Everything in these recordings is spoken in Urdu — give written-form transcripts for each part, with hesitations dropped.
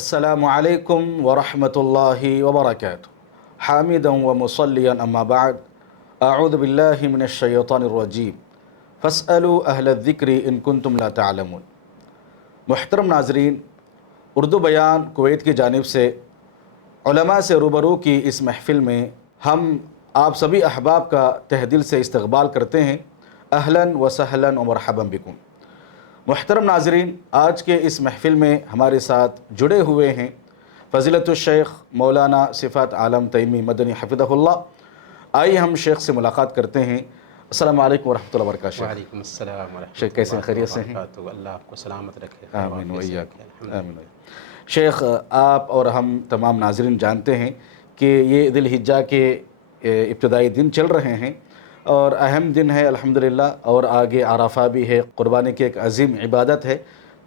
السلام علیکم ورحمۃ اللہ وبرکاتہ حامدا ومصلیا اما بعد اعوذ باللہ من الشیطان الرجیم فاسألوا اہل الذکر ان کنتم لا تعلمون۔ محترم ناظرین، اردو بیان کویت کی جانب سے علماء سے روبرو کی اس محفل میں ہم آپ سبھی احباب کا تہ دل سے استقبال کرتے ہیں۔ اہلاً و سہلاً و مرحبا بکم۔ محترم ناظرین، آج کے اس محفل میں ہمارے ساتھ جڑے ہوئے ہیں فضیلت الشیخ مولانا صفات عالم تیمی مدنی حفظہ اللہ۔ آئیے ہم شیخ سے ملاقات کرتے ہیں۔ السلام علیکم ورحمۃ اللہ وبرکاتہ۔ شیخ وعلیکم السلام ورحمۃ شیخ کیسے ہیں؟ خیریت سے ہیں؟ وبرکاتہ۔ اللہ آپ کو سلامت رکھے۔ آمین وإیاکم۔ آمین۔ شیخ، آپ اور ہم تمام ناظرین جانتے ہیں کہ یہ ذی الحجہ کے ابتدائی دن چل رہے ہیں اور اہم دن ہے الحمدللہ، اور آگے عرفہ بھی ہے، قربانی کی ایک عظیم عبادت ہے۔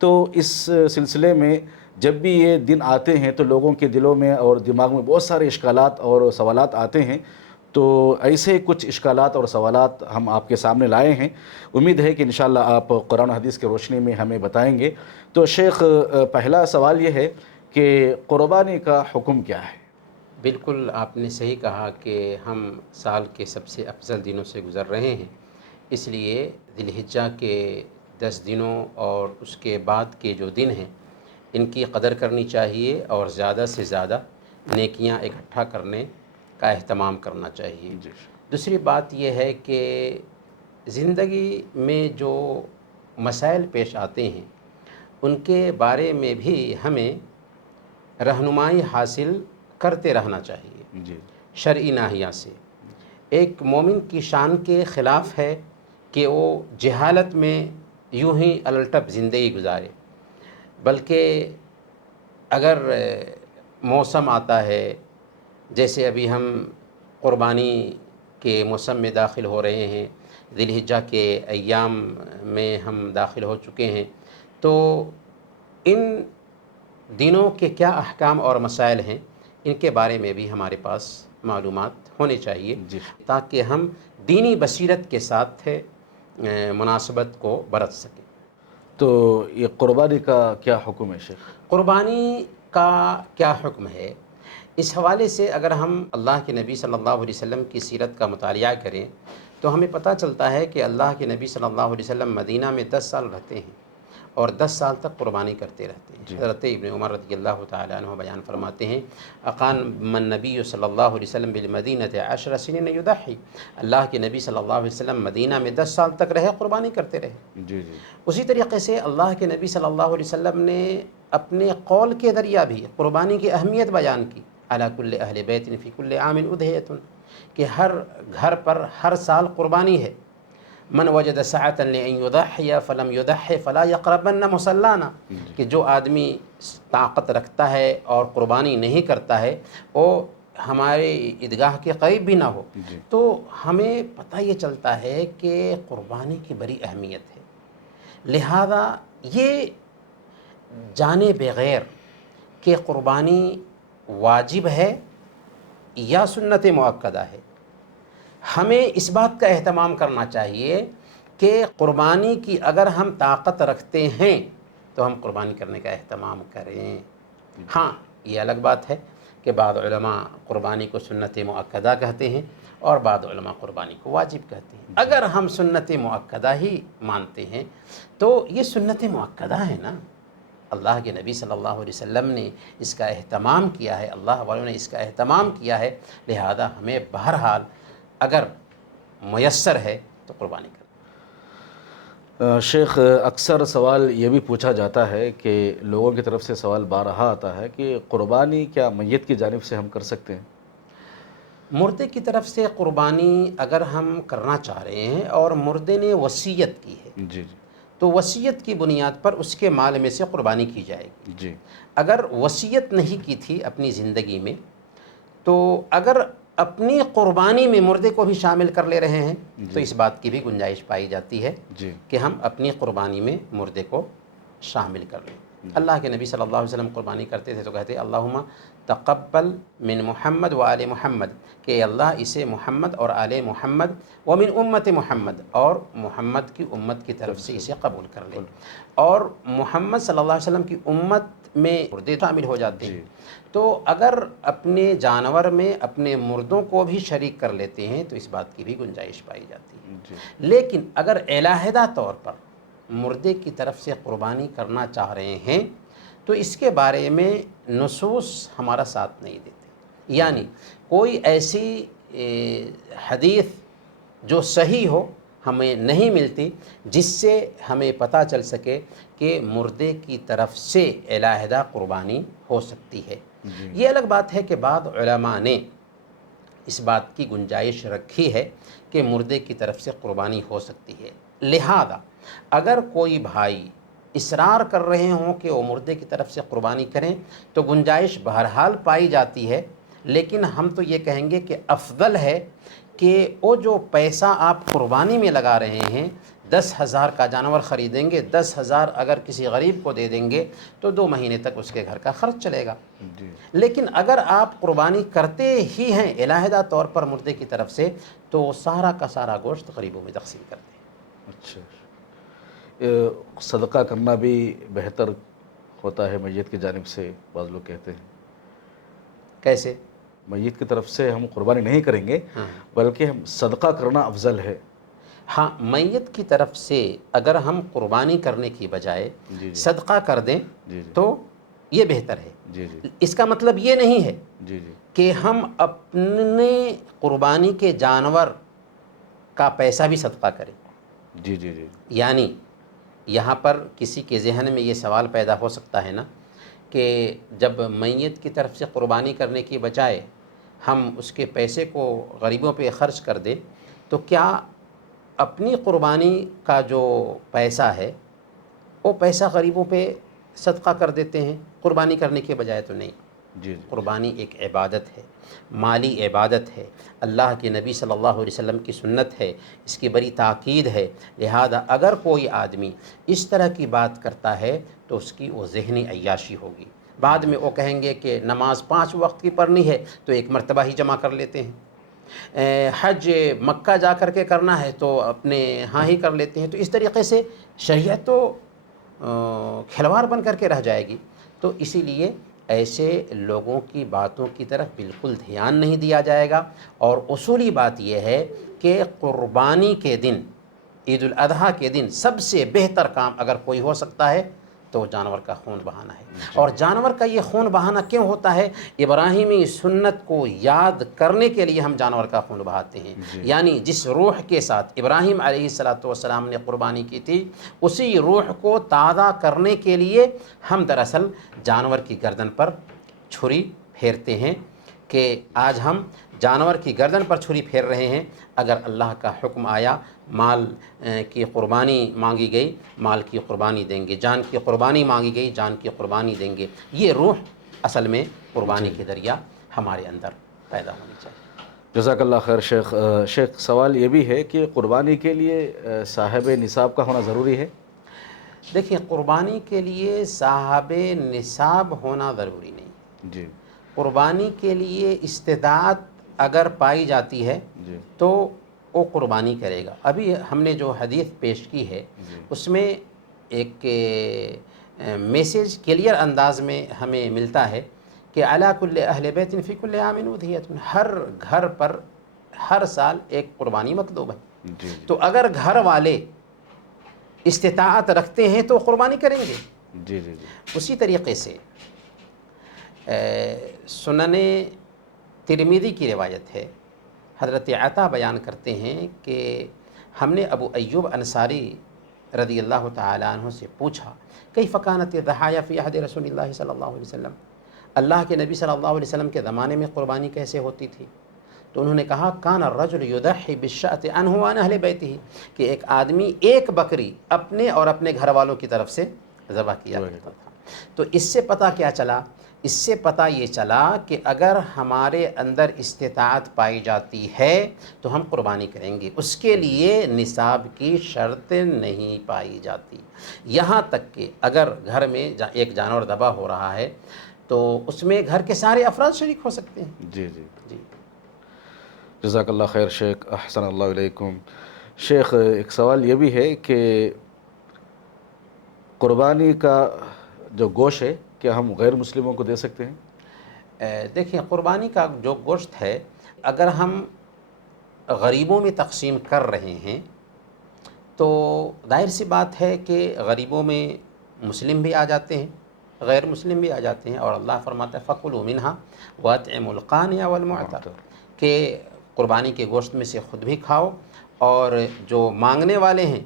تو اس سلسلے میں جب بھی یہ دن آتے ہیں تو لوگوں کے دلوں میں اور دماغ میں بہت سارے اشکالات اور سوالات آتے ہیں، تو ایسے کچھ اشکالات اور سوالات ہم آپ کے سامنے لائے ہیں۔ امید ہے کہ انشاءاللہ آپ قرآن و حدیث کی روشنی میں ہمیں بتائیں گے۔ تو شیخ، پہلا سوال یہ ہے کہ قربانی کا حکم کیا ہے؟ بالکل آپ نے صحیح کہا کہ ہم سال کے سب سے افضل دنوں سے گزر رہے ہیں، اس لیے ذی الحجہ کے 10 دنوں اور اس کے بعد کے جو دن ہیں ان کی قدر کرنی چاہیے اور زیادہ سے زیادہ نیکیاں اکٹھا کرنے کا اہتمام کرنا چاہیے۔ دوسری بات یہ ہے کہ زندگی میں جو مسائل پیش آتے ہیں ان کے بارے میں بھی ہمیں رہنمائی حاصل کرتے رہنا چاہیے شرعی ناحیہ سے۔ ایک مومن کی شان کے خلاف ہے کہ وہ جہالت میں یوں ہی الٹپ زندگی گزارے، بلکہ اگر موسم آتا ہے، جیسے ابھی ہم قربانی کے موسم میں داخل ہو رہے ہیں، ذی الحجہ کے ایام میں ہم داخل ہو چکے ہیں، تو ان دنوں کے کیا احکام اور مسائل ہیں ان کے بارے میں بھی ہمارے پاس معلومات ہونے چاہیے، تاکہ ہم دینی بصیرت کے ساتھ مناسبت کو برت سکیں۔ تو یہ قربانی کا کیا حکم ہے شیخ؟ قربانی کا کیا حکم ہے، اس حوالے سے اگر ہم اللہ کے نبی صلی اللہ علیہ وسلم کی سیرت کا مطالعہ کریں تو ہمیں پتہ چلتا ہے کہ اللہ کے نبی صلی اللہ علیہ وسلم مدینہ میں 10 سال رہتے ہیں اور 10 سال تک قربانی کرتے رہتے ہیں۔ حضرت ابن عمر رضی اللہ تعالیٰ عنہ بیان فرماتے ہیں، اقام النبی صلی اللہ علیہ وسلم بالمدینہ 10 سنین یضحی، اللہ کے نبی صلی اللہ علیہ وسلم مدینہ میں 10 سال تک رہے، قربانی کرتے رہے۔ اسی طریقے سے اللہ کے نبی صلی اللہ علیہ وسلم نے اپنے قول کے ذریعہ بھی قربانی کی اہمیت بیان کی، علی کل اہل بیت فی کل عام اضحیۃ، کہ ہر گھر پر ہر سال قربانی ہے۔ من وجد سعۃ لأن یضحی فلم یضحی فلا یقربن مصلانا، کہ جو آدمی طاقت رکھتا ہے اور قربانی نہیں کرتا ہے وہ ہمارے عیدگاہ کے قریب بھی نہ ہو۔ تو ہمیں پتہ یہ چلتا ہے کہ قربانی کی بڑی اہمیت ہے، لہذا یہ جانے بغیر کہ قربانی واجب ہے یا سنت مؤکدہ ہے، ہمیں اس بات کا اہتمام کرنا چاہیے کہ قربانی کی اگر ہم طاقت رکھتے ہیں تو ہم قربانی کرنے کا اہتمام کریں۔ ہاں، یہ الگ بات ہے کہ بعض علماء قربانی کو سنت مؤکدہ کہتے ہیں اور بعض علماء قربانی کو واجب کہتے ہیں۔ اگر ہم سنت مؤکدہ ہی مانتے ہیں تو یہ سنت مؤکدہ ہے نا، اللہ کے نبی صلی اللہ علیہ وسلم نے اس کا اہتمام کیا ہے، اللہ والوں نے اس کا اہتمام کیا ہے، لہذا ہمیں بہرحال اگر میسر ہے تو قربانی کریں۔ شیخ، اکثر سوال یہ بھی پوچھا جاتا ہے کہ لوگوں کی طرف سے سوال بارہا آتا ہے کہ قربانی کیا میت کی جانب سے ہم کر سکتے ہیں؟ مردے کی طرف سے قربانی اگر ہم کرنا چاہ رہے ہیں اور مردے نے وصیت کی ہے تو وصیت کی بنیاد پر اس کے مال میں سے قربانی کی جائے گی۔ اگر وصیت نہیں کی تھی اپنی زندگی میں تو اگر اپنی قربانی میں مردے کو بھی شامل کر لے رہے ہیں تو اس بات کی بھی گنجائش پائی جاتی ہے کہ ہم اپنی قربانی میں مردے کو شامل کر لیں۔ اللہ کے نبی صلی اللہ علیہ وسلم قربانی کرتے تھے تو کہتے اللہم تقبل من محمد و آل محمد، کہ اللہ اسے محمد اور آل محمد و من امت محمد، اور محمد کی امت کی طرف سے اسے قبول کر لے۔ اور محمد صلی اللہ علیہ وسلم کی امت میں مردے شامل ہو جاتے ہیں، تو اگر اپنے جانور میں اپنے مردوں کو بھی شریک کر لیتے ہیں تو اس بات کی بھی گنجائش پائی جاتی ہے۔ لیکن اگر علیحدہ طور پر مردے کی طرف سے قربانی کرنا چاہ رہے ہیں تو اس کے بارے میں نصوص ہمارا ساتھ نہیں دیتے، یعنی کوئی ایسی حدیث جو صحیح ہو ہمیں نہیں ملتی جس سے ہمیں پتہ چل سکے کہ مردے کی طرف سے علیحدہ قربانی ہو سکتی ہے۔ یہ الگ بات ہے کہ بعض علماء نے اس بات کی گنجائش رکھی ہے کہ مردے کی طرف سے قربانی ہو سکتی ہے، لہذا اگر کوئی بھائی اصرار کر رہے ہوں کہ وہ مردے کی طرف سے قربانی کریں تو گنجائش بہرحال پائی جاتی ہے، لیکن ہم تو یہ کہیں گے کہ افضل ہے کہ وہ جو پیسہ آپ قربانی میں لگا رہے ہیں، 10,000 کا جانور خریدیں گے، 10,000 اگر کسی غریب کو دے دیں گے تو 2 مہینے تک اس کے گھر کا خرچ چلے گا۔ لیکن اگر آپ قربانی کرتے ہی ہیں علیحدہ طور پر مردے کی طرف سے تو سارا کا سارا گوشت غریبوں میں تقسیم کر دیں۔ اچھا، صدقہ کرنا بھی بہتر ہوتا ہے میت کی جانب سے، بعض لوگ کہتے ہیں۔ کیسے؟ میت کی طرف سے ہم قربانی نہیں کریں گے بلکہ ہم صدقہ کرنا افضل ہے۔ ہاں، میت کی طرف سے اگر ہم قربانی کرنے کی بجائے صدقہ کر دیں تو یہ بہتر ہے۔ اس کا مطلب یہ نہیں ہے کہ ہم اپنے قربانی کے جانور کا پیسہ بھی صدقہ کریں۔ یعنی یہاں پر کسی کے ذہن میں یہ سوال پیدا ہو سکتا ہے نا کہ جب میت کی طرف سے قربانی کرنے کی بجائے ہم اس کے پیسے کو غریبوں پہ خرچ کر دیں تو کیا اپنی قربانی کا جو پیسہ ہے وہ پیسہ غریبوں پہ صدقہ کر دیتے ہیں قربانی کرنے کے بجائے؟ تو نہیں۔ قربانی ایک عبادت ہے، مالی عبادت ہے، اللہ کے نبی صلی اللہ علیہ وسلم کی سنت ہے، اس کی بڑی تاکید ہے، لہذا اگر کوئی آدمی اس طرح کی بات کرتا ہے تو اس کی وہ ذہنی عیاشی ہوگی۔ بعد میں وہ کہیں گے کہ نماز 5 وقت کی پڑھنی ہے تو ایک مرتبہ ہی جمع کر لیتے ہیں، حج مکہ جا کر کے کرنا ہے تو اپنے ہاں ہی کر لیتے ہیں، تو اس طریقے سے شریعت تو کھلواڑ بن کر کے رہ جائے گی۔ تو اسی لیے ایسے لوگوں کی باتوں کی طرف بالکل دھیان نہیں دیا جائے گا، اور اصولی بات یہ ہے کہ قربانی کے دن، عید الاضحیٰ کے دن سب سے بہتر کام اگر کوئی ہو سکتا ہے تو جانور کا خون بہانا ہے۔ اور جانور کا یہ خون بہانا کیوں ہوتا ہے؟ ابراہیمی سنت کو یاد کرنے کے لیے ہم جانور کا خون بہاتے ہیں، یعنی جس روح کے ساتھ ابراہیم علیہ السلام نے قربانی کی تھی اسی روح کو تازہ کرنے کے لیے ہم دراصل جانور کی گردن پر چھری پھیرتے ہیں کہ آج ہم جانور کی گردن پر چھری پھیر رہے ہیں، اگر اللہ کا حکم آیا مال کی قربانی مانگی گئی مال کی قربانی دیں گے، جان کی قربانی مانگی گئی جان کی قربانی دیں گے۔ یہ روح اصل میں قربانی کے ذریعہ ہمارے اندر پیدا ہونی چاہیے۔ جزاک اللہ خیر شیخ۔ شیخ، سوال یہ بھی ہے کہ قربانی کے لیے صاحب نصاب کا ہونا ضروری ہے؟ دیکھیں، قربانی کے لیے صاحب نصاب ہونا ضروری نہیں۔ قربانی کے لیے استطاعت اگر پائی جاتی ہے تو وہ قربانی کرے گا۔ ابھی ہم نے جو حدیث پیش کی ہے اس میں ایک میسیج کلیئر انداز میں ہمیں ملتا ہے کہ علی کل اہل بیت فی کل عام اضحیۃ، ہر گھر پر ہر سال ایک قربانی مطلوب ہے۔ تو اگر گھر والے استطاعت رکھتے ہیں تو قربانی کریں گے۔ اسی طریقے سے سنن ترمذی کی روایت ہے، حضرت عطا بیان کرتے ہیں کہ ہم نے ابو ایوب انصاری رضی اللہ تعالیٰ عنہ سے پوچھا کیف کانت الضحایا فی عہد رسول اللہ صلی اللہ علیہ وسلم، اللہ کے نبی صلی اللہ علیہ وسلم کے زمانے میں قربانی کیسے ہوتی تھی؟ تو انہوں نے کہا کان الرجل یضحی بالشاۃ عنہ وعن اہل بیتہ، کہ ایک آدمی ایک بکری اپنے اور اپنے گھر والوں کی طرف سے ذبح کیا کرتا تھا۔ تو اس سے پتہ کیا چلا؟ اس سے پتہ یہ چلا کہ اگر ہمارے اندر استطاعت پائی جاتی ہے تو ہم قربانی کریں گے، اس کے لیے نصاب کی شرط نہیں پائی جاتی۔ یہاں تک کہ اگر گھر میں ایک جانور ذبح ہو رہا ہے تو تو اس میں گھر کے سارے افراد شریک ہو سکتے ہیں. جی جی جی. جزاک اللہ خیر شیخ، احسن اللہ علیکم. شیخ ایک سوال یہ بھی ہے کہ قربانی کا جو گوشت ہے کیا ہم غیر مسلموں کو دے سکتے ہیں؟ دیکھیں، قربانی کا جو گوشت ہے اگر ہم غریبوں میں تقسیم کر رہے ہیں تو ظاہر سی بات ہے کہ غریبوں میں مسلم بھی آ جاتے ہیں، غیر مسلم بھی آ جاتے ہیں، اور اللہ فرماتا ہے فَكُلُوا مِنْهَا وَأَطْعِمُوا الْقَانِعَ وَالْمُعْتَرَ، کہ قربانی کے گوشت میں سے خود بھی کھاؤ اور جو مانگنے والے ہیں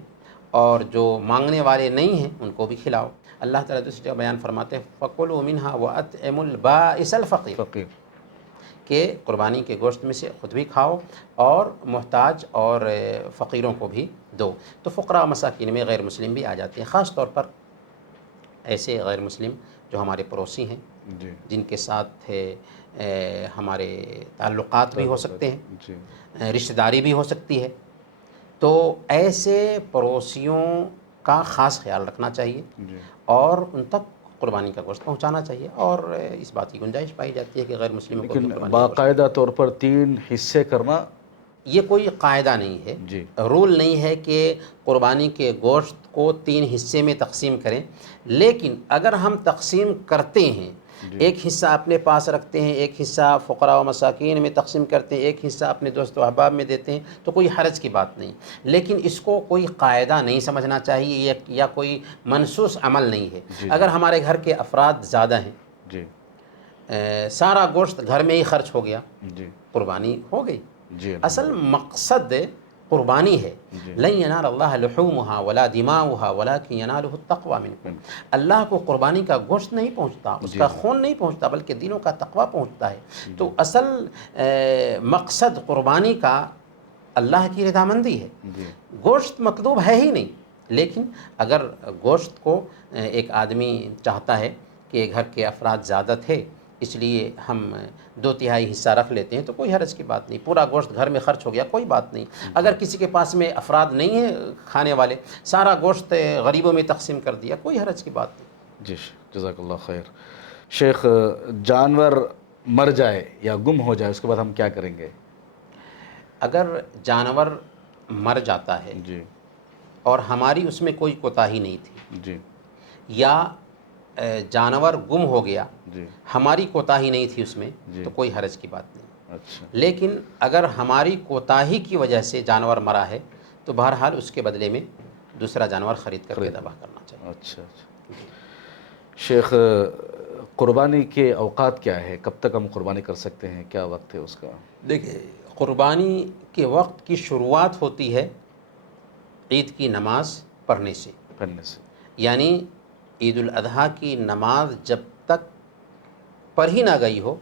اور جو مانگنے والے نہیں ہیں ان کو بھی کھلاؤ. اللہ تعالیٰ دوسری جگہ بیان فرماتے ہیں فَكُلُوا مِنْهَا وَأَطْعِمُوا الْبَائِسَ الْفَقِيرَ، فقیر. کہ قربانی کے گوشت میں سے خود بھی کھاؤ اور محتاج اور فقیروں کو بھی دو. تو فقراء مساکین میں غیر مسلم بھی آ جاتے ہیں، خاص طور پر ایسے غیر مسلم جو ہمارے پڑوسی ہیں، جی جن کے ساتھ ہمارے تعلقات بھی ہو سکتے ہیں، جی رشتہ داری بھی ہو سکتی ہے. تو ایسے پڑوسیوں کا خاص خیال رکھنا چاہیے جی. اور ان تک قربانی کا گوشت پہنچانا چاہیے، اور اس بات کی گنجائش پائی جاتی ہے کہ غیر مسلموں کو بھی لیکن قربانی کا گوشت. باقاعدہ طور پر 3 حصے کرنا یہ کوئی قاعدہ نہیں ہے، جی رول نہیں ہے کہ قربانی کے گوشت کو 3 حصے میں تقسیم کریں، لیکن اگر ہم تقسیم کرتے ہیں، جی ایک حصہ اپنے پاس رکھتے ہیں، ایک حصہ فقراء و مساکین میں تقسیم کرتے ہیں، ایک حصہ اپنے دوست و احباب میں دیتے ہیں، تو کوئی حرج کی بات نہیں. لیکن اس کو کوئی قاعدہ نہیں سمجھنا چاہیے یا کوئی منسوس عمل نہیں ہے. جی اگر ہمارے گھر کے افراد زیادہ ہیں، جی سارا گوشت گھر میں ہی خرچ ہو گیا، جی قربانی ہو گئی. جی اصل مقصد قربانی ہے. جی. لن ینال اللہ لحومها ولا دماؤها ولکن ینالہ التقوی منکم. اللہ کو قربانی کا گوشت نہیں پہنچتا، اس جی کا جی. خون نہیں پہنچتا، بلکہ دلوں کا تقوی پہنچتا ہے. تو اصل مقصد قربانی کا اللہ کی رضامندی ہے. جی گوشت مطلوب ہے ہی نہیں، لیکن اگر گوشت کو ایک آدمی چاہتا ہے کہ گھر کے افراد زیادہ تھے اس لیے ہم 2/3 حصہ رکھ لیتے ہیں، تو کوئی حرج کی بات نہیں. پورا گوشت گھر میں خرچ ہو گیا، کوئی بات نہیں. اگر کسی کے پاس میں افراد نہیں ہیں کھانے والے، سارا گوشت غریبوں میں تقسیم کر دیا، کوئی حرج کی بات نہیں. جی جزاک اللہ خیر. شیخ جانور مر جائے یا گم ہو جائے اس کے بعد ہم کیا کریں گے؟ اگر جانور مر جاتا ہے جی اور ہماری اس میں کوئی کوتاہی نہیں تھی، جی یا جانور گم ہو گیا، جی ہماری کوتاہی نہیں تھی اس میں، جی. تو کوئی حرج کی بات نہیں. اچھا لیکن اگر ہماری کوتاہی کی وجہ سے جانور مرا ہے تو بہرحال اس کے بدلے میں دوسرا جانور خرید کر کے ذبح کرنا چاہیے. اچھا اچھا. شیخ قربانی کے اوقات کیا ہے؟ کب تک ہم قربانی کر سکتے ہیں؟ کیا وقت ہے اس کا؟ دیکھیں، قربانی کے وقت کی شروعات ہوتی ہے عید کی نماز پڑھنے سے. یعنی عید الاضحیٰ کی نماز جب تک پڑھ ہی نہ گئی ہو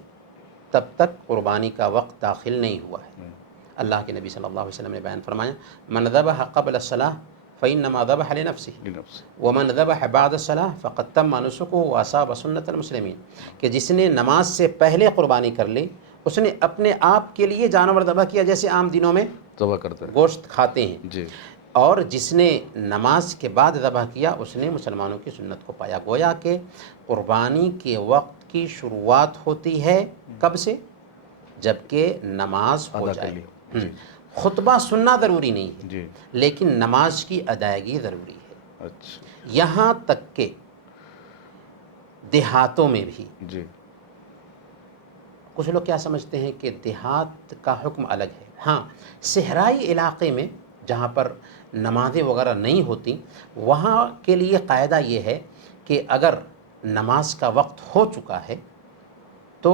تب تک قربانی کا وقت داخل نہیں ہوا ہے. اللہ کے نبی صلی اللہ علیہ وسلم نے بیان فرمایا من ذبح قبل الصلاۃ فإنما ذبح لنفسه ومن ذبح بعد الصلاۃ فقد تم نسکہ وأصاب سنة المسلمین، کہ جس نے نماز سے پہلے قربانی کر لی اس نے اپنے آپ کے لیے جانور ذبح کیا، جیسے عام دنوں میں ذبح کرتے ہیں گوشت کھاتے ہیں. جی. اور جس نے نماز کے بعد ذبح کیا اس نے مسلمانوں کی سنت کو پایا. گویا کہ قربانی کے وقت کی شروعات ہوتی ہے کب سے؟ جب کہ نماز ہو جائے. جی خطبہ سننا ضروری نہیں ہے، جی. لیکن نماز کی ادائیگی ضروری ہے. اچھا. یہاں تک کہ دیہاتوں میں بھی جی کچھ لوگ کیا سمجھتے ہیں کہ دیہات کا حکم الگ ہے. ہاں، صحرائی علاقے میں جہاں پر نمازیں وغیرہ نہیں ہوتی وہاں کے لیے قاعدہ یہ ہے کہ اگر نماز کا وقت ہو چکا ہے تو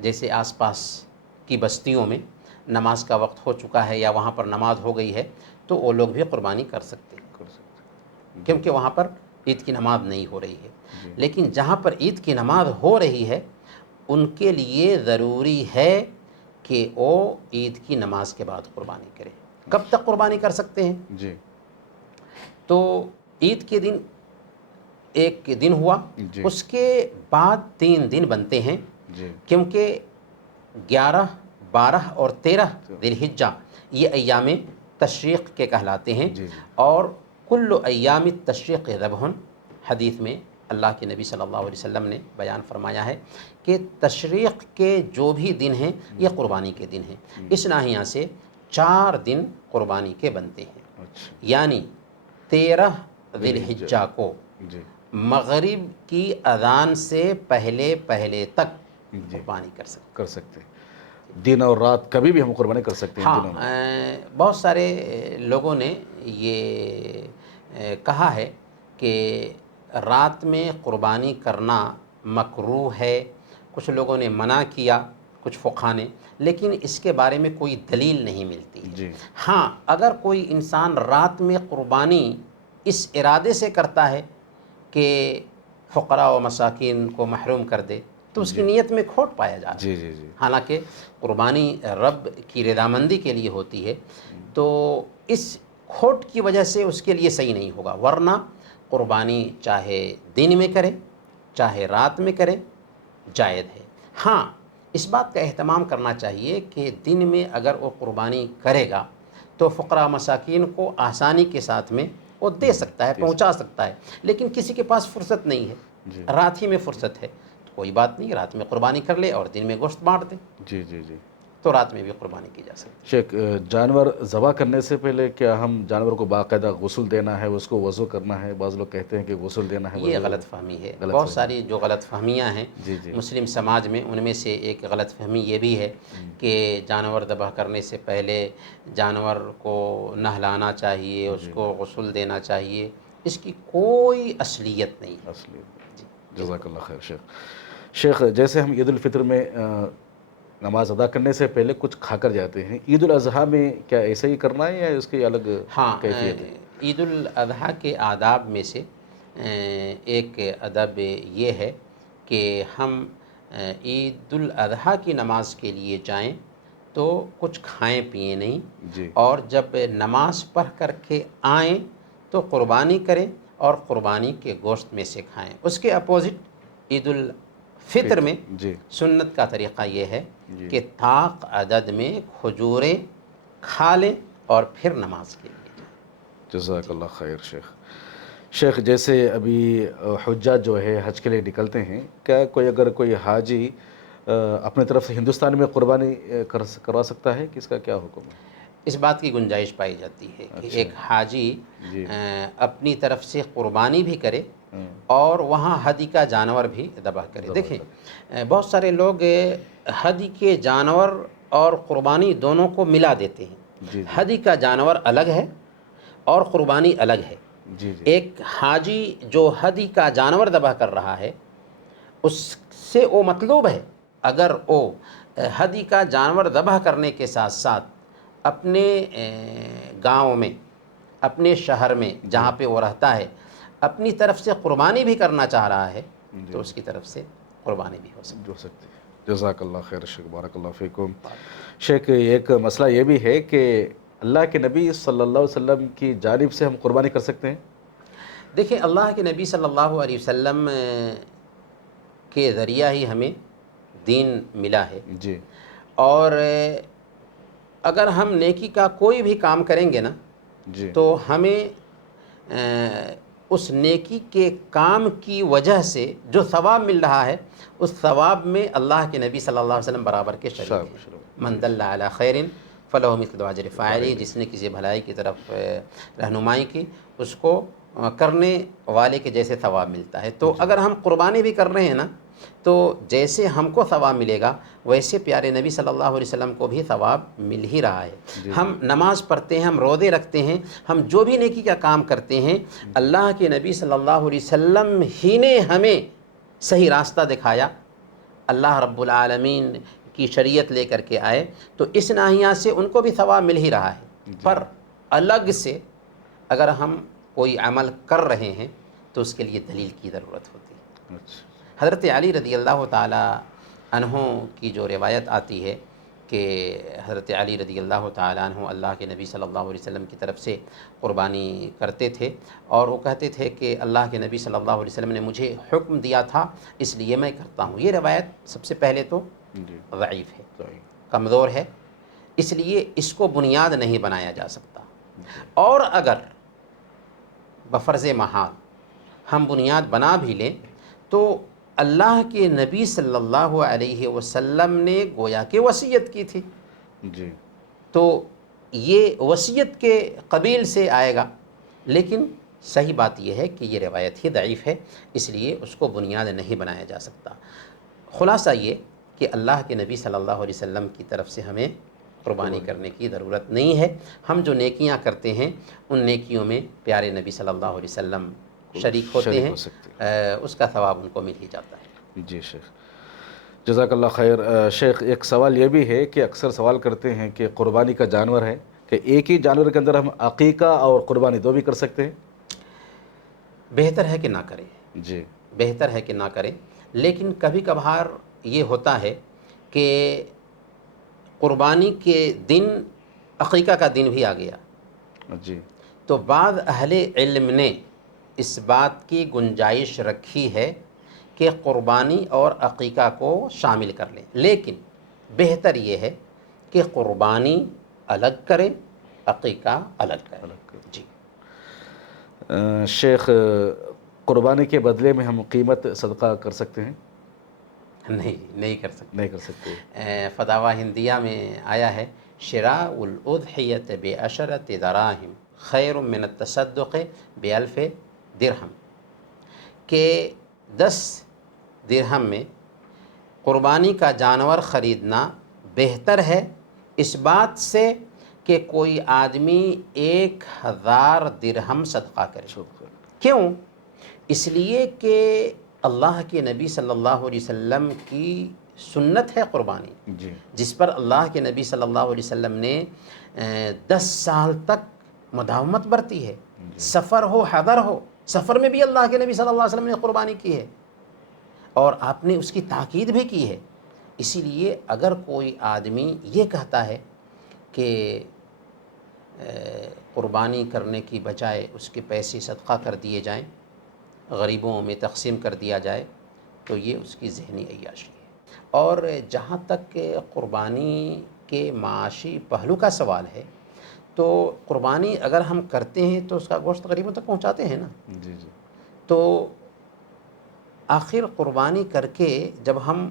جیسے آس پاس کی بستیوں میں نماز کا وقت ہو چکا ہے یا وہاں پر نماز ہو گئی ہے تو وہ لوگ بھی قربانی کر سکتے ہیں، کیونکہ وہاں پر عید کی نماز نہیں ہو رہی ہے. لیکن جہاں پر عید کی نماز ہو رہی ہے ان کے لیے ضروری ہے کہ وہ عید کی نماز کے بعد قربانی کریں. کب تک قربانی کر سکتے ہیں؟ جی تو عید کے دن ایک دن ہوا، جی اس کے بعد 3 دن بنتے ہیں، جی کیونکہ 11 12 اور 13 ذی الحجہ یہ ایام تشریق کے کہلاتے ہیں. جی اور کل ایام التشریق ذبح حدیث میں اللہ کے نبی صلی اللہ علیہ وسلم نے بیان فرمایا ہے کہ تشریق کے جو بھی دن ہیں یہ قربانی کے دن ہیں. اس ناحیہ سے 4 دن قربانی کے بنتے ہیں. اچھا یعنی 13 ذی الحجہ کو جی مغرب کی اذان سے پہلے تک قربانی کر سکتے ہیں. دن اور رات کبھی بھی ہم قربانی کر سکتے ہیں ان دنوں میں. ہاں بہت سارے لوگوں نے یہ کہا ہے کہ رات میں قربانی کرنا مکروہ ہے، کچھ لوگوں نے منع کیا، کچھ فقہا نے، لیکن اس کے بارے میں کوئی دلیل نہیں ملتی ہے. جی ہاں اگر کوئی انسان رات میں قربانی اس ارادے سے کرتا ہے کہ فقراء و مساکین کو محروم کر دے تو اس کی نیت میں کھوٹ پایا جا رہا ہے. جی جی جی حالانکہ قربانی رب کی رضامندی کے لیے ہوتی ہے، تو اس کھوٹ کی وجہ سے اس کے لیے صحیح نہیں ہوگا. ورنہ قربانی چاہے دن میں کرے چاہے رات میں کرے جائز ہے. ہاں اس بات کا اہتمام کرنا چاہیے کہ دن میں اگر وہ قربانی کرے گا تو فقراء مساکین کو آسانی کے ساتھ میں وہ دے سکتا ہے، پہنچا سکتا ہے. لیکن کسی کے پاس فرصت نہیں ہے، رات ہی میں فرصت ہے، تو کوئی بات نہیں، رات میں قربانی کر لے اور دن میں گوشت بانٹ دے. جی جی جی تو رات میں بھی قربانی کی جا سکتی ہے. شیخ، جانور ذبح کرنے سے پہلے کیا ہم جانور کو باقاعدہ غسل دینا ہے، اس کو وضو کرنا ہے؟ بعض لوگ کہتے ہیں کہ غسل دینا ہے. یہ غلط فہمی ہے. بہت ساری جو غلط فہمیاں ہیں جی جی مسلم سماج میں، ان میں سے ایک غلط فہمی یہ بھی ہے کہ جانور ذبح کرنے سے پہلے جانور کو نہلانا چاہیے، اس کو غسل دینا چاہیے. اس کی کوئی اصلیت نہیں ہے. اصلی. جزاک اللہ خیر شیخ. شیخ، جیسے ہم عید الفطر میں نماز ادا کرنے سے پہلے کچھ کھا کر جاتے ہیں، عید الاضحیٰ میں کیا ایسا ہی کرنا ہے یا اس کی الگ کیفیت ہے؟ عید الاضحیٰ کے آداب میں سے ایک ادب یہ ہے کہ ہم عید الاضحیٰ کی نماز کے لیے جائیں تو کچھ کھائیں پئیں نہیں، جی اور جب نماز پڑھ کر کے آئیں تو قربانی کریں اور قربانی کے گوشت میں سے کھائیں. اس کے اپوزٹ عید الفطر میں جی سنت کا طریقہ یہ ہے کہ طاق عدد میں کھجوریں کھا لیں اور پھر نماز کے لیے جائیں. جزاک اللہ خیر شیخ. شیخ، جیسے ابھی حجاج جو ہے حج کے لیے نکلتے ہیں، کیا کوئی حاجی اپنے طرف سے ہندوستان میں قربانی کروا سکتا ہے کہ اس کا کیا حکم ہے؟ اس بات کی گنجائش پائی جاتی ہے کہ ایک حاجی اپنی طرف سے قربانی بھی کرے اور وہاں ہدی کا جانور بھی ذبح کرے. دیکھیں بہت سارے لوگ ہدی کے جانور اور قربانی دونوں کو ملا دیتے ہیں. ہدی کا جانور الگ ہے اور قربانی الگ ہے. ایک حاجی جو ہدی کا جانور ذبح کر رہا ہے اس سے وہ مطلوب ہے اگر وہ ہدی کا جانور ذبح کرنے کے ساتھ ساتھ اپنے گاؤں میں، اپنے شہر میں جہاں پہ وہ رہتا ہے اپنی طرف سے قربانی بھی کرنا چاہ رہا ہے تو اس کی طرف سے قربانی بھی ہو سکتی ہے. جزاک اللہ خیر شیخ، بارک اللہ فیکم. شیخ، ایک مسئلہ یہ بھی ہے کہ اللہ کے نبی صلی اللہ علیہ وسلم کی جانب سے ہم قربانی کر سکتے ہیں؟ دیکھیں اللہ کے نبی صلی اللہ علیہ وسلم کے ذریعہ ہی ہمیں دین ملا ہے. جی. اور اگر ہم نیکی کا کوئی بھی کام کریں گے نا تو ہمیں اس نیکی کے کام کی وجہ سے جو ثواب مل رہا ہے اس ثواب میں اللہ کے نبی صلی اللہ علیہ وسلم برابر کے شریک ہیں. من دل علی خیر فلہ مثل اجر فاعلہ. جس نے کسی بھلائی کی طرف رہنمائی کی اس کو کرنے والے کے جیسے ثواب ملتا ہے. تو اگر ہم قربانی بھی کر رہے ہیں نا تو جیسے ہم کو ثواب ملے گا ویسے پیارے نبی صلی اللہ علیہ وسلم کو بھی ثواب مل ہی رہا ہے. ہم نماز پڑھتے ہیں، ہم روزے رکھتے ہیں، ہم جو بھی نیکی کا کام کرتے ہیں اللہ کے نبی صلی اللہ علیہ وسلم ہی نے ہمیں صحیح راستہ دکھایا. اللہ رب العالمین کی شریعت لے کر کے آئے تو اس ناحیہ سے ان کو بھی ثواب مل ہی رہا ہے. پر الگ سے اگر ہم کوئی عمل کر رہے ہیں تو اس کے لیے دلیل کی ضرورت ہوتی ہے. حضرت علی رضی اللہ تعالی عنہ کی جو روایت آتی ہے کہ حضرت علی رضی اللہ تعالی عنہ اللہ کے نبی صلی اللہ علیہ وسلم کی طرف سے قربانی کرتے تھے اور وہ کہتے تھے کہ اللہ کے نبی صلی اللہ علیہ وسلم نے مجھے حکم دیا تھا اس لیے میں کرتا ہوں. یہ روایت سب سے پہلے تو ضعیف ہے، کمزور ہے، اس لیے اس کو بنیاد نہیں بنایا جا سکتا. اور اگر بفرض محال ہم بنیاد بنا بھی لیں تو اللہ کے نبی صلی اللہ علیہ وسلم نے گویا کہ وصیت کی تھی، جی تو یہ وصیت کے قبیل سے آئے گا، لیکن صحیح بات یہ ہے کہ یہ روایت ہی ضعیف ہے، اس لیے اس کو بنیاد نہیں بنایا جا سکتا۔ خلاصہ یہ کہ اللہ کے نبی صلی اللہ علیہ وسلم کی طرف سے ہمیں قربانی کرنے کی ضرورت نہیں ہے۔ ہم جو نیکیاں کرتے ہیں ان نیکیوں میں پیارے نبی صلی اللہ علیہ وسلم شریک ہوتے ہیں، ہو سکتے اس کا ثواب ان کو مل ہی جاتا ہے۔ جی شیخ، جزاک اللہ خیر۔ شیخ، ایک سوال یہ بھی ہے کہ اکثر سوال کرتے ہیں کہ قربانی کا جانور ہے کہ ایک ہی جانور کے اندر ہم عقیقہ اور قربانی دو بھی کر سکتے ہیں؟ بہتر ہے کہ نہ کریں، جی بہتر ہے کہ نہ کریں، لیکن کبھی کبھار یہ ہوتا ہے کہ قربانی کے دن عقیقہ کا دن بھی آ گیا، جی تو بعض اہل علم نے اس بات کی گنجائش رکھی ہے کہ قربانی اور عقیقہ کو شامل کر لیں، لیکن بہتر یہ ہے کہ قربانی الگ کریں، عقیقہ الگ کریں۔ جی شیخ، قربانی کے بدلے میں ہم قیمت صدقہ کر سکتے ہیں؟ نہیں کر سکتے۔ نہیں کر سکتے۔ فتاوی ہندیہ میں آیا ہے، شراء الاضحیۃ بعشرۃ دراہم خیر من التصدق بألف درہم، کہ 10 درہم میں قربانی کا جانور خریدنا بہتر ہے اس بات سے کہ کوئی آدمی 1000 درہم صدقہ کرے۔ کیوں؟ اس لیے کہ اللہ کے نبی صلی اللہ علیہ وسلم کی سنت ہے قربانی، جی جس پر اللہ کے نبی صلی اللہ علیہ وسلم نے 10 سال تک مداومت برتی ہے، سفر ہو حضر ہو، سفر میں بھی اللہ کے نبی صلی اللہ علیہ وسلم نے قربانی کی ہے اور آپ نے اس کی تاکید بھی کی ہے۔ اسی لیے اگر کوئی آدمی یہ کہتا ہے کہ قربانی کرنے کی بجائے اس کے پیسے صدقہ کر دیے جائیں، غریبوں میں تقسیم کر دیا جائے، تو یہ اس کی ذہنی عیاشی ہے۔ اور جہاں تک کہ قربانی کے معاشی پہلو کا سوال ہے، تو قربانی اگر ہم کرتے ہیں تو اس کا گوشت غریبوں تک پہنچاتے ہیں نا، جی جی تو آخر قربانی کر کے جب ہم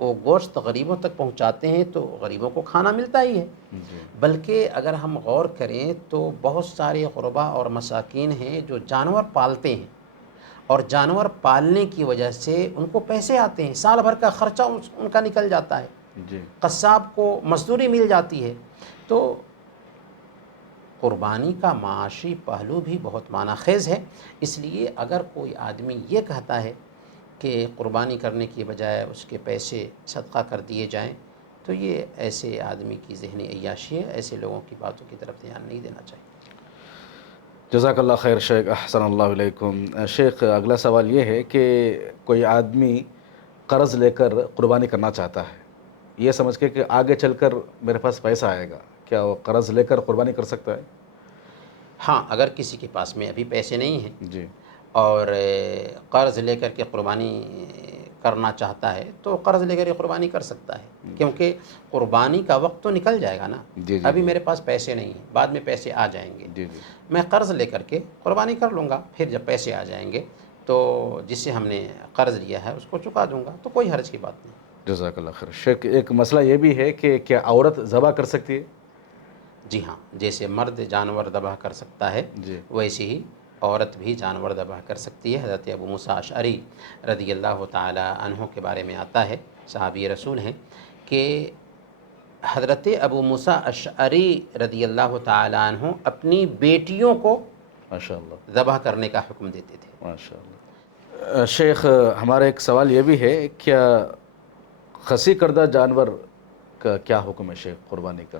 وہ گوشت غریبوں تک پہنچاتے ہیں تو غریبوں کو کھانا ملتا ہی ہے، جی بلکہ اگر ہم غور کریں تو بہت سارے غربا اور مساکین ہیں جو جانور پالتے ہیں، اور جانور پالنے کی وجہ سے ان کو پیسے آتے ہیں، سال بھر کا خرچہ ان کا نکل جاتا ہے، جی قصاب کو مزدوری مل جاتی ہے۔ تو قربانی کا معاشی پہلو بھی بہت معنی خیز ہے، اس لیے اگر کوئی آدمی یہ کہتا ہے کہ قربانی کرنے کی بجائے اس کے پیسے صدقہ کر دیے جائیں، تو یہ ایسے آدمی کی ذہنی عیاشی ہے، ایسے لوگوں کی باتوں کی طرف دھیان نہیں دینا چاہیے۔ جزاک اللہ خیر شیخ، احسن اللہ علیکم۔ شیخ، اگلا سوال یہ ہے کہ کوئی آدمی قرض لے کر قربانی کرنا چاہتا ہے، یہ سمجھ کے کہ آگے چل کر میرے پاس پیسہ آئے گا، کیا وہ قرض لے کر قربانی کر سکتا ہے؟ ہاں، اگر کسی کے پاس میں ابھی پیسے نہیں ہیں جی اور قرض لے کر کے قربانی کرنا چاہتا ہے تو قرض لے کر کے قربانی کر سکتا ہے، کیونکہ قربانی کا وقت تو نکل جائے گا نا۔ جی جی ابھی میرے پاس پیسے نہیں ہیں، بعد میں پیسے آ جائیں گے، جی جی میں قرض لے کر کے قربانی کر لوں گا، پھر جب پیسے آ جائیں گے تو جس سے ہم نے قرض لیا ہے اس کو چکا دوں گا، تو کوئی حرج کی بات نہیں۔ جزاک اللہ خیر۔ شیخ، ایک مسئلہ یہ بھی ہے کہ کیا عورت ذبح کر سکتی ہے؟ جی ہاں، جیسے مرد جانور ذبح کر سکتا ہے جی ویسے ہی عورت بھی جانور ذبح کر سکتی ہے۔ حضرت ابو موسیٰ اشعری رضی اللہ تعالی عنہ کے بارے میں آتا ہے، صحابی رسول ہیں، کہ حضرت ابو موسیٰ اشعری رضی اللہ تعالی عنہ اپنی بیٹیوں کو ماشاء اللہ ذبح کرنے کا حکم دیتے تھے۔ ماشاء اللہ۔ شیخ، ہمارا ایک سوال یہ بھی ہے، کیا خصی کردہ جانور کا کیا حکم ہے شیخ قربانی کا؟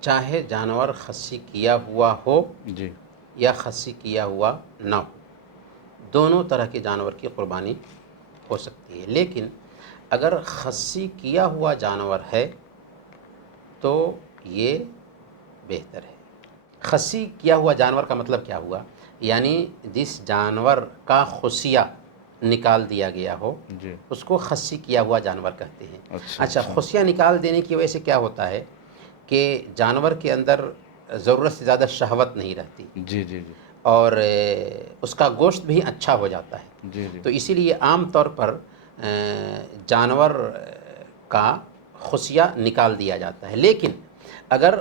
چاہے جانور خصی کیا ہوا ہو جی یا خصی کیا ہوا نہ ہو، دونوں طرح کے جانور کی قربانی ہو سکتی ہے، لیکن اگر خصی کیا ہوا جانور ہے تو یہ بہتر ہے۔ خصی کیا ہوا جانور کا مطلب کیا ہوا؟ یعنی جس جانور کا خصیہ نکال دیا گیا ہو جی اس کو خصی کیا ہوا جانور کہتے ہیں۔ اچھا اچھا، خصیہ نکال دینے کی وجہ سے کیا ہوتا ہے کہ جانور کے اندر ضرورت سے زیادہ شہوت نہیں رہتی جی جی جی اور اس کا گوشت بھی اچھا ہو جاتا ہے۔ جی جی تو اسی لیے عام طور پر جانور کا خصیہ نکال دیا جاتا ہے، لیکن اگر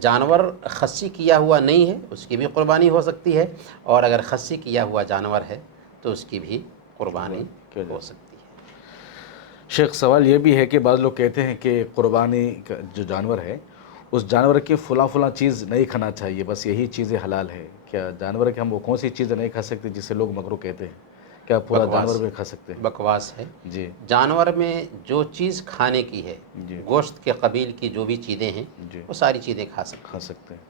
جانور خصی کیا ہوا نہیں ہے اس کی بھی قربانی ہو سکتی ہے، اور اگر خصی کیا ہوا جانور ہے تو اس کی بھی قربانی کیا جا ہو سکتا سکتی ہے۔ شیخ، سوال یہ بھی ہے کہ بعض لوگ کہتے ہیں کہ قربانی کا جو جانور ہے اس جانور کی فلاں چیز نہیں کھانا چاہیے، بس یہی چیزیں حلال ہے۔ کیا جانور کے ہم وہ کون سی چیزیں نہیں کھا سکتے جس سے لوگ مکروہ کہتے ہیں؟ کیا پورا جانور بھی کھا سکتے ہیں؟ بکواس ہے۔ جی جانور میں جو چیز کھانے کی ہے، جی گوشت کے قبیل کی جو بھی چیزیں ہیں جی وہ ساری چیزیں کھا سکتے کھا ہیں۔ سکتے ہیں۔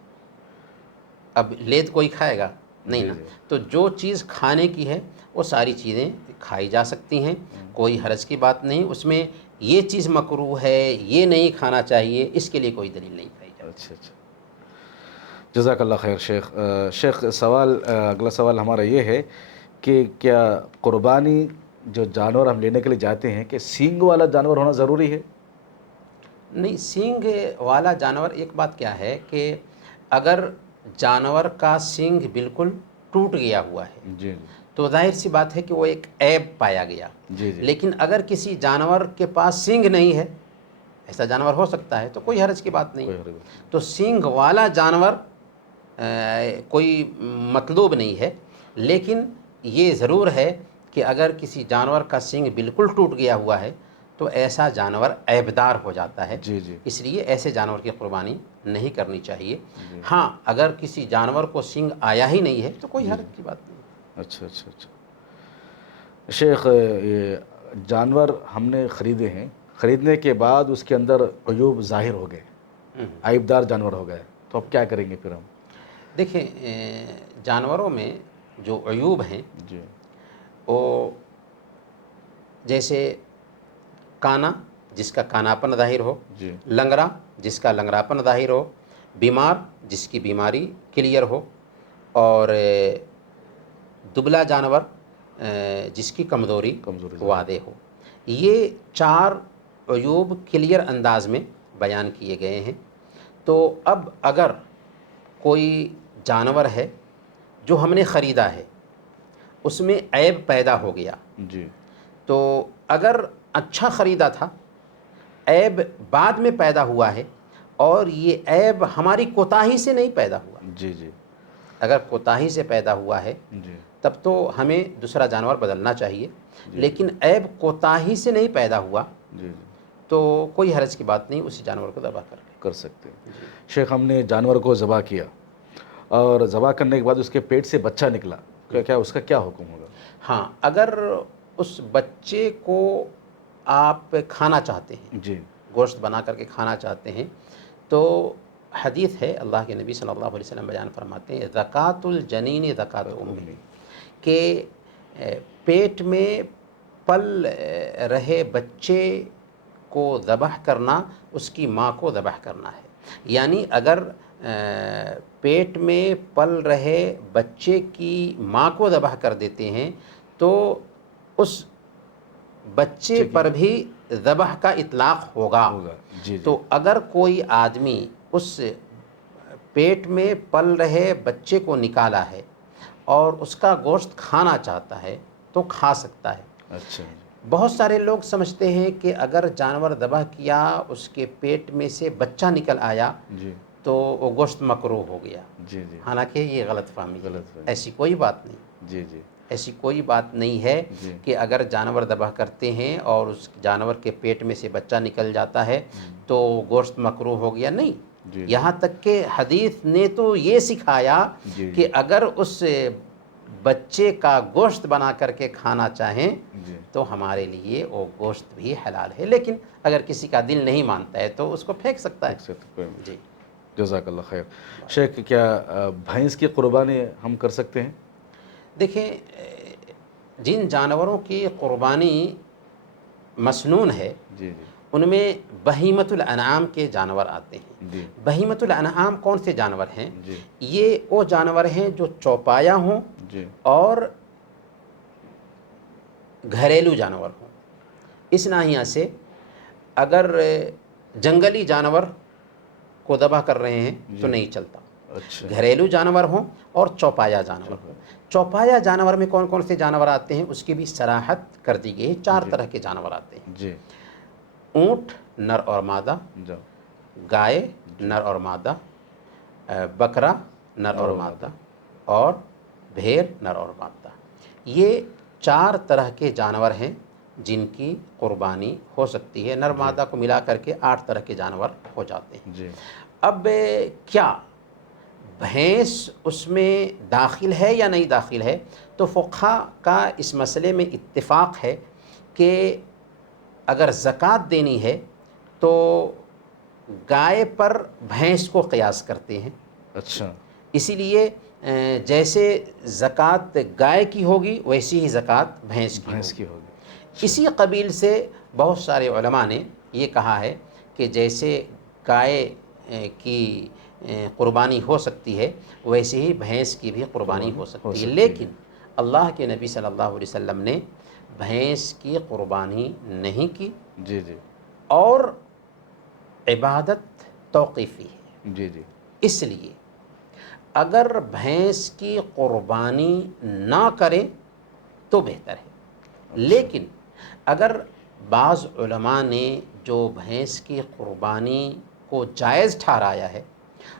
اب لید کوئی کھائے گا نہیں جی نا، جی تو جو چیز کھانے کی ہے وہ ساری چیزیں کھائی جا سکتی ہیں، کوئی حرج کی بات نہیں۔ اس میں یہ چیز مکروہ ہے، یہ نہیں کھانا چاہیے، اس کے لیے کوئی دلیل نہیں پائی جاتی۔ اچھا اچھا، جزاک اللہ خیر شیخ۔ شیخ اگلا سوال ہمارا یہ ہے کہ کیا قربانی جو جانور ہم لینے کے لیے جاتے ہیں کہ سینگ والا جانور ہونا ضروری ہے؟ نہیں، سینگ والا جانور، ایک بات کیا ہے کہ اگر جانور کا سینگ بالکل ٹوٹ گیا ہوا ہے جی تو ظاہر سی بات ہے کہ وہ ایک عیب پایا گیا۔ جی جی لیکن اگر کسی جانور کے پاس سینگ نہیں ہے، ایسا جانور ہو سکتا ہے، تو کوئی حرج کی بات نہیں۔ کوئی حرج نہیں۔ تو سینگ والا جانور کوئی مطلوب نہیں ہے، لیکن یہ ضرور ہے کہ اگر کسی جانور کا سینگ بالکل ٹوٹ گیا ہوا ہے تو ایسا جانور عیبدار ہو جاتا ہے، جی جی اس لیے ایسے جانور کی قربانی نہیں کرنی چاہیے۔ جی ہاں، اگر کسی جانور کو سینگ آیا ہی نہیں ہے تو کوئی جی حرج کی بات نہیں۔ اچھا اچھا اچھا شیخ، یہ جانور ہم نے خریدے ہیں، خریدنے کے بعد اس کے اندر عیوب ظاہر ہو گئے، عیبدار جانور ہو گئے، تو اب کیا کریں گے پھر ہم؟ دیکھیں، جانوروں میں جو عیوب ہیں جی وہ جیسے کانا، جس کا کاناپن ظاہر ہو، جی لنگڑا جس کا لنگڑاپن ظاہر ہو، بیمار جس کی بیماری کلیئر ہو، اور دبلا جانور جس کی کمزوری ظاہر۔ واضح ہو۔ یہ چار عیوب کلیئر انداز میں بیان کیے گئے ہیں۔ تو اب اگر کوئی جانور ہے جو ہم نے خریدا ہے، اس میں عیب پیدا ہو گیا، جی تو اگر اچھا خریدا تھا، عیب بعد میں پیدا ہوا ہے، اور یہ عیب ہماری کوتاہی سے نہیں پیدا ہوا، جی جی اگر کوتاہی سے پیدا ہوا ہے جی تب تو ہمیں دوسرا جانور بدلنا چاہیے، جی لیکن عیب کوتاہی سے نہیں پیدا ہوا جی جی تو کوئی حرج کی بات نہیں، اسی جانور کو ذبح کر لیں۔ کر سکتے ہیں۔ جی شیخ، ہم نے جانور کو ذبح کیا اور ذبح کرنے کے بعد اس کے پیٹ سے بچہ نکلا، کیا اس کا کیا حکم ہوگا؟ ہاں، اگر اس بچے کو آپ کھانا چاہتے ہیں، جی گوشت بنا کر کے کھانا چاہتے ہیں، تو حدیث ہے، اللہ کے نبی صلی اللہ علیہ وسلم بیان فرماتے ہیں، زکوٰۃ الجنین زکوٰۃ امہ، کہ پیٹ میں پل رہے بچے کو ذبح کرنا اس کی ماں کو ذبح کرنا ہے۔ یعنی اگر پیٹ میں پل رہے بچے کی ماں کو ذبح کر دیتے ہیں تو اس بچے پر بھی ذبح کا اطلاق ہوگا۔ جی جی تو اگر کوئی آدمی اس پیٹ میں پل رہے بچے کو نکالا ہے اور اس کا گوشت کھانا چاہتا ہے تو کھا سکتا ہے۔ اچھا بہت سارے لوگ سمجھتے ہیں کہ اگر جانور ذبح کیا، اس کے پیٹ میں سے بچہ نکل آیا جی تو وہ گوشت مکروہ ہو گیا، جی جی حالانکہ یہ غلط فہمی ہے، غلط فہمی۔ ایسی کوئی بات نہیں، جی جی ایسی کوئی بات نہیں ہے جی کہ اگر جانور ذبح کرتے ہیں اور اس جانور کے پیٹ میں سے بچہ نکل جاتا ہے تو گوشت مکروہ ہو گیا، نہیں۔ جی یہاں تک کہ حدیث نے تو یہ سکھایا جی کہ اگر اس بچے کا گوشت بنا کر کے کھانا چاہیں جی تو ہمارے لیے وہ گوشت بھی حلال ہے، لیکن اگر کسی کا دل نہیں مانتا ہے تو اس کو پھینک سکتا ہے۔ جی جزاک اللہ خیر۔ شیخ، کیا بھینس کی قربانی ہم کر سکتے ہیں؟ دیکھیں، جن جانوروں کی قربانی مسنون ہے جی جی ان میں بہیمۃ الانعام کے جانور آتے ہیں۔ جی بہیمۃ الانعام کون سے جانور ہیں؟ جی یہ وہ جانور ہیں جو چوپایا ہوں جی اور گھریلو جانور ہوں۔ اس ناحیہ سے اگر جنگلی جانور کو ذبح کر رہے ہیں تو جی نہیں چلتا، اچھا گھریلو جانور ہوں اور چوپایا جانور ہوں۔ چوپایا جانور میں کون کون سے جانور آتے ہیں اس کی بھی صراحت کر دی گئی ہے، 4 طرح کے جانور آتے ہیں۔ جی اونٹ نر اور مادہ، جا گائے نر اور مادہ، بکرا نر اور مادہ، اور بھیڑ نر اور مادہ۔ یہ 4 طرح کے جانور ہیں جن کی قربانی ہو سکتی ہے، نر مادہ کو ملا کر کے 8 طرح کے جانور ہو جاتے ہیں۔ جی اب کیا بھینس اس میں داخل ہے یا نہیں داخل ہے؟ تو فقہا کا اس مسئلے میں اتفاق ہے کہ اگر زکوٰۃ دینی ہے تو گائے پر بھینس کو قیاس کرتے ہیں، اچھا اسی لیے جیسے زکوٰۃ گائے کی ہوگی ویسی ہی زکوٰۃ بھینس کی بھینس ہوگی۔ کی ہوگی۔ اسی قبیل سے بہت سارے علماء نے یہ کہا ہے کہ جیسے گائے کی قربانی ہو سکتی ہے ویسے ہی بھینس کی بھی قربانی ہو سکتی ہے، لیکن اللہ کے نبی صلی اللہ علیہ وسلم نے بھینس کی قربانی نہیں کی، جی جی اور عبادت توقیفی ہے۔ جی جی اس لیے اگر بھینس کی قربانی نہ کریں تو بہتر ہے، لیکن اگر بعض علماء نے جو بھینس کی قربانی کو جائز ٹھہرایا ہے،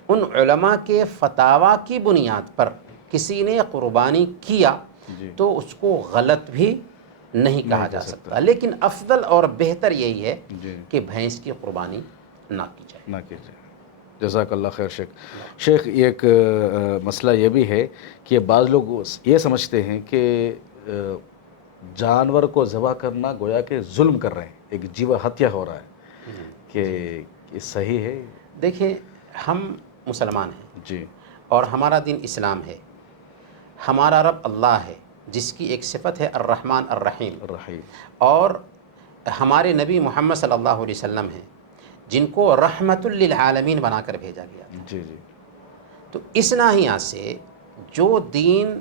ان علماء کے فتاویٰ کی بنیاد پر کسی نے قربانی کیا جی تو اس کو غلط بھی نہیں کہا جا سکتا، لیکن افضل اور بہتر یہی ہے جی کہ بھینس کی قربانی نہ کی جائے۔ نہ کیجیے۔ جزاک اللہ خیر شیخ۔ شیخ ایک مسئلہ یہ بھی ہے کہ بعض لوگ یہ سمجھتے ہیں کہ جانور کو ذبح کرنا گویا کہ ظلم کر رہے ہیں، ایک جیو ہتیا ہو رہا ہے، کہ یہ صحیح ہے؟ دیکھیں، ہم مسلمان ہیں جی اور ہمارا دین اسلام ہے، ہمارا رب اللہ ہے جس کی ایک صفت ہے الرحمن الرحیم، رحیم، اور ہمارے نبی محمد صلی اللہ علیہ وسلم ہیں جن کو رحمت للعالمین بنا کر بھیجا گیا تھا۔ جی جی تو اس ناحیہ سے جو دین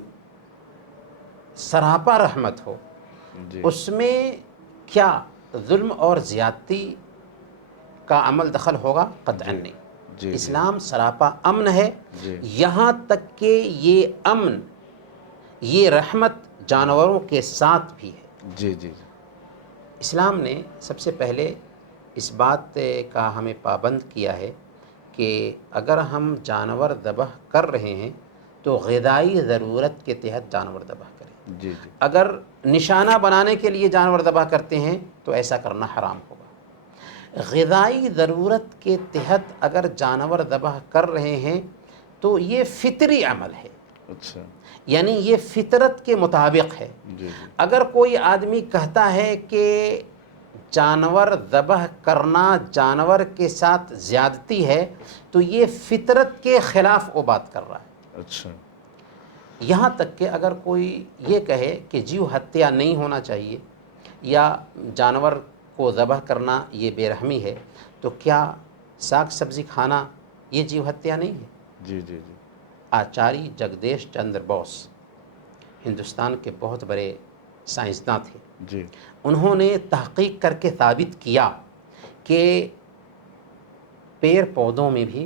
سراپا رحمت ہو جی اس میں کیا ظلم اور زیادتی کا عمل دخل ہوگا؟ قطعاً نہیں۔ جی اسلام سراپا امن ہے، جی یہاں تک کہ یہ امن، یہ رحمت جانوروں کے ساتھ بھی ہے۔ جی جی اسلام نے سب سے پہلے اس بات کا ہمیں پابند کیا ہے کہ اگر ہم جانور ذبح کر رہے ہیں تو غذائی ضرورت کے تحت جانور ذبح کریں۔ جی جی اگر نشانہ بنانے کے لیے جانور ذبح کرتے ہیں تو ایسا کرنا حرام ہوگا۔ غذائی ضرورت کے تحت اگر جانور ذبح کر رہے ہیں تو یہ فطری عمل ہے، اچھا یعنی یہ فطرت کے مطابق ہے۔ جی جی اگر کوئی آدمی کہتا ہے کہ جانور ذبح کرنا جانور کے ساتھ زیادتی ہے تو یہ فطرت کے خلاف وہ بات کر رہا ہے۔ اچھا یہاں تک کہ اگر کوئی یہ کہے کہ جیو ہتیا نہیں ہونا چاہیے یا جانور کو ذبح کرنا یہ بے رحمی ہے، تو کیا ساگ سبزی کھانا یہ جیو ہتیا نہیں ہے؟ جی جی جی آچاری جگدیش چندر بوس ہندوستان کے بہت بڑے سائنسداں تھے، جی انہوں نے تحقیق کر کے ثابت کیا کہ پیڑ پودوں میں بھی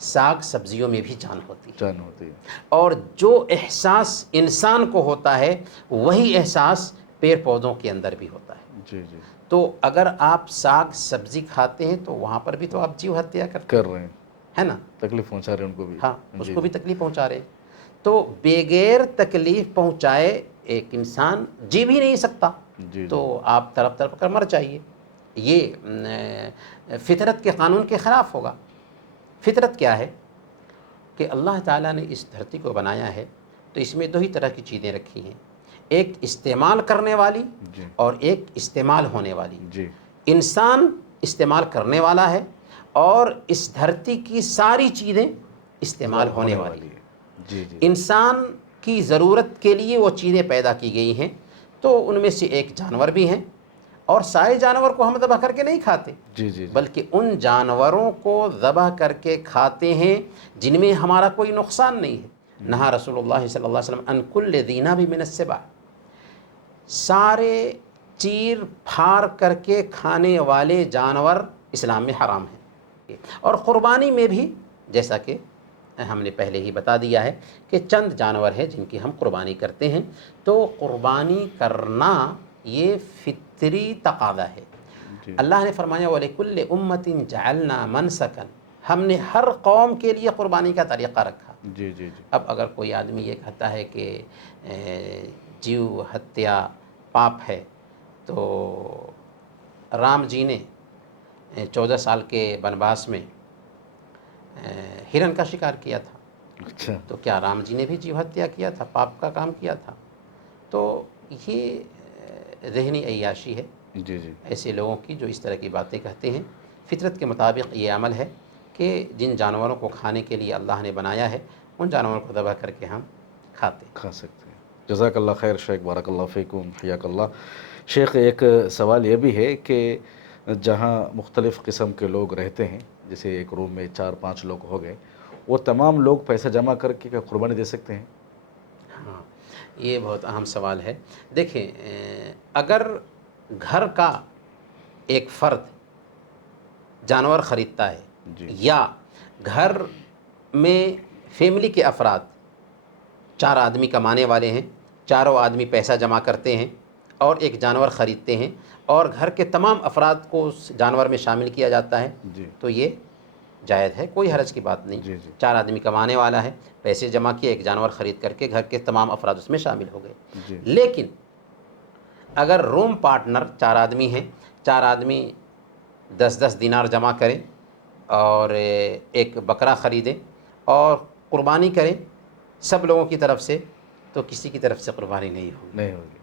ساگ سبزیوں میں بھی جان ہوتی ہے، جان ہوتی ہے۔ اور جو احساس انسان کو ہوتا ہے وہی احساس پیڑ پودوں کے اندر بھی ہوتا ہے۔ جی جی تو اگر آپ ساگ سبزی کھاتے ہیں تو وہاں پر بھی تو آپ جیو ہتیا کرتے کر رہے ہیں، ہیں نا؟ تکلیف پہنچا رہے ہیں ان کو بھی۔ ہاں، اس کو بھی تکلیف پہنچا رہے ہیں۔ تو بغیر تکلیف پہنچائے ایک انسان جی بھی نہیں سکتا، جی تو آپ تڑپ تڑپ کر مر جائیے، یہ فطرت کے قانون کے خلاف ہوگا۔ فطرت کیا ہے کہ اللہ تعالیٰ نے اس دھرتی کو بنایا ہے تو اس میں 2 ہی طرح کی چیزیں رکھی ہیں، ایک استعمال کرنے والی جی اور ایک استعمال ہونے والی۔ جی انسان استعمال کرنے والا ہے اور اس دھرتی کی ساری چیزیں استعمال ہونے والی ہیں۔ جی جی انسان کی ضرورت کے لیے وہ چیزیں پیدا کی گئی ہیں، تو ان میں سے ایک جانور بھی ہیں، اور سارے جانور کو ہم ذبح کر کے نہیں کھاتے، جی جی بلکہ ان جانوروں کو ذبح کر کے کھاتے ہیں جن میں ہمارا کوئی نقصان نہیں ہے۔ نہا رسول اللہ صلی اللہ علیہ وسلم ان کل ذی ناب من السبع، سارے چیر پھاڑ کر کے کھانے والے جانور اسلام میں حرام ہیں۔ اور قربانی میں بھی جیسا کہ ہم نے پہلے ہی بتا دیا ہے کہ چند جانور ہیں جن کی ہم قربانی کرتے ہیں. تو قربانی کرنا یہ فطری تقاضا ہے. جی اللہ نے فرمایا وَلِكُلِّ أُمَّةٍ جَعَلْنَا مَنْسَكًا، ہم نے ہر قوم کے لیے قربانی کا طریقہ رکھا. جی جی جی اب اگر کوئی آدمی یہ کہتا ہے کہ جیو ہتیا پاپ ہے، تو رام جی نے 14 سال کے بنواس میں ہرن کا شکار کیا تھا، اچھا تو کیا رام جی نے بھی جیو ہتیا کیا تھا، پاپ کا کام کیا تھا؟ تو یہ ذہنی عیاشی ہے جی جی ایسے لوگوں کی جو اس طرح کی باتیں کہتے ہیں. فطرت کے مطابق یہ عمل ہے کہ جن جانوروں کو کھانے کے لیے اللہ نے بنایا ہے ان جانوروں کو ذبح کر کے ہم کھاتے ہیں. کھا سکتے ہیں. جزاک اللہ خیر شیخ، بارک اللہ فیکم، حیاک اللہ. شیخ ایک سوال یہ بھی ہے کہ جہاں مختلف قسم کے لوگ رہتے ہیں، جیسے ایک روم میں 4-5 لوگ ہو گئے، وہ تمام لوگ پیسہ جمع کر کے کیا قربانی دے سکتے ہیں؟ ہاں، یہ بہت اہم سوال ہے. دیکھیں، اگر گھر کا ایک فرد جانور خریدتا ہے جی یا گھر میں فیملی کے افراد 4 آدمی کمانے والے ہیں، چاروں آدمی پیسہ جمع کرتے ہیں اور ایک جانور خریدتے ہیں اور گھر کے تمام افراد کو اس جانور میں شامل کیا جاتا ہے، جی تو یہ جائز ہے، کوئی حرج کی بات نہیں. جی جی 4 آدمی کمانے والا ہے، پیسے جمع کیے، ایک جانور خرید کر کے گھر کے تمام افراد اس میں شامل ہو گئے. جی لیکن اگر روم پارٹنر 4 آدمی ہیں، 4 آدمی 10-10 دینار جمع کریں اور ایک بکرا خریدیں اور قربانی کریں سب لوگوں کی طرف سے، تو کسی کی طرف سے قربانی نہیں ہوگی. نہیں ہوگی.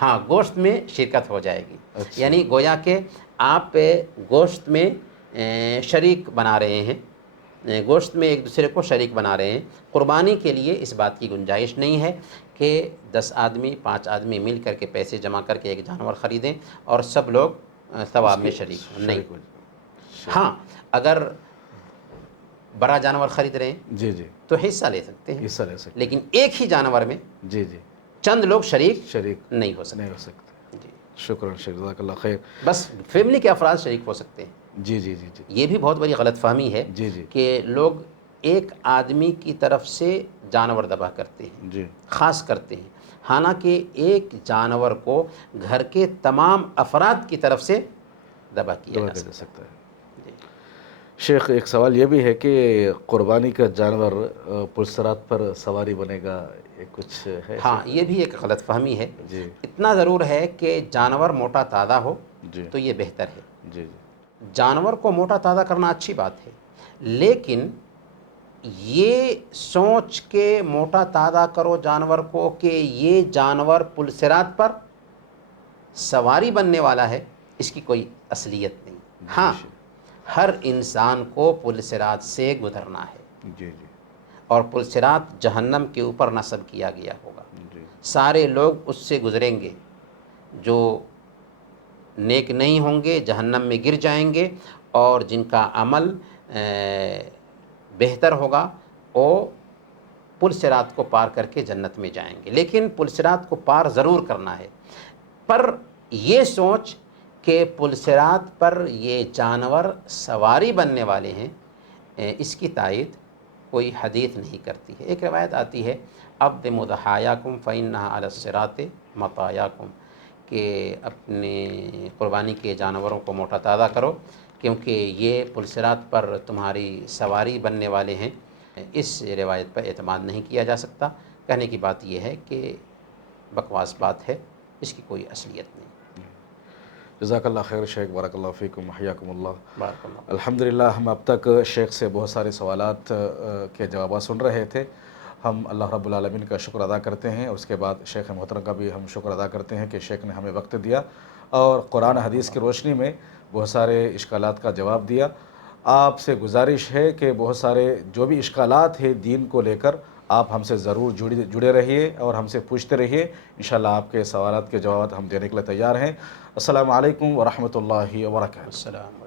ہاں گوشت میں شرکت ہو جائے گی. اچھا. یعنی گویا کہ آپ گوشت میں شریک بنا رہے ہیں، گوشت میں ایک دوسرے کو شریک بنا رہے ہیں. قربانی کے لیے اس بات کی گنجائش نہیں ہے کہ 10 آدمی 5 آدمی مل کر کے پیسے جمع کر کے ایک جانور خریدیں اور سب لوگ ثواب میں شریک ہوں. نہیں. ہو جائے. ہاں، اگر بڑا جانور خرید رہے ہیں جی جی تو حصہ لے سکتے ہیں، حصہ لے سکتے لیکن ایک ہی جانور میں ہیں. جی جی چند لوگ شریک شریک نہیں ہو سکتے. نہیں ہو سکتے. جی، شکراً شیخ، جزاک اللہ خیر. بس فیملی کے افراد شریک ہو سکتے ہیں. جی جی جی جی یہ بھی بہت بڑی غلط فہمی ہے جی جی کہ لوگ ایک آدمی کی طرف سے جانور ذبح کرتے ہیں، جی خاص کرتے ہیں، حالانکہ ایک جانور کو گھر کے تمام افراد کی طرف سے ذبح کیا دعا جا کیا جا سکتا سکتا ہے. ہے. جی. شیخ ایک سوال یہ بھی ہے کہ قربانی کا جانور پلسرات پر سواری بنے گا، یہ کچھ ہے؟ ہاں، یہ بھی ایک غلط فہمی ہے. جی اتنا ضرور ہے کہ جانور موٹا تازہ ہو جی تو یہ بہتر ہے. جی جی جانور کو موٹا تازہ کرنا اچھی بات ہے، لیکن یہ سوچ کے موٹا تازہ کرو جانور کو کہ یہ جانور پلسرات پر سواری بننے والا ہے، اس کی کوئی اصلیت نہیں. ہاں، ہر انسان کو پلسرات سے گزرنا ہے جی جی اور پلسرات جہنم کے اوپر نصب کیا گیا ہوگا. جی سارے لوگ اس سے گزریں گے، جو نیک نہیں ہوں گے جہنم میں گر جائیں گے، اور جن کا عمل بہتر ہوگا وہ پلسرات کو پار کر کے جنت میں جائیں گے. لیکن پلسرات کو پار ضرور کرنا ہے، پر یہ سوچ کہ پلسرات پر یہ جانور سواری بننے والے ہیں، اس کی تائید کوئی حدیث نہیں کرتی ہے. ایک روایت آتی ہے اقدموا ضحایاکم فإنها علی الصراط مطایاکم، کہ اپنے قربانی کے جانوروں کو موٹا تازہ کرو کیونکہ یہ پلسرات پر تمہاری سواری بننے والے ہیں. اس روایت پر اعتماد نہیں کیا جا سکتا. کہنے کی بات یہ ہے کہ بکواس بات ہے، اس کی کوئی اصلیت نہیں. جزاک اللہ خیر شیخ، بارک اللہ فیکم، حیاکم اللہ. بارک اللہ. الحمدللہ ہم اب تک شیخ سے بہت سارے سوالات کے جوابات سن رہے تھے. ہم اللہ رب العالمین کا شکر ادا کرتے ہیں، اس کے بعد شیخ محترم کا بھی ہم شکر ادا کرتے ہیں کہ شیخ نے ہمیں وقت دیا اور قرآن حدیث کی روشنی میں بہت سارے اشکالات کا جواب دیا. آپ سے گزارش ہے کہ بہت سارے جو بھی اشکالات ہیں دین کو لے کر، آپ ہم سے ضرور جڑے رہیے اور ہم سے پوچھتے رہیے. انشاءاللہ آپ کے سوالات کے جوابات ہم دینے کے لیے تیار ہیں. السلام علیکم ورحمۃ اللہ وبرکاتہ. السلام.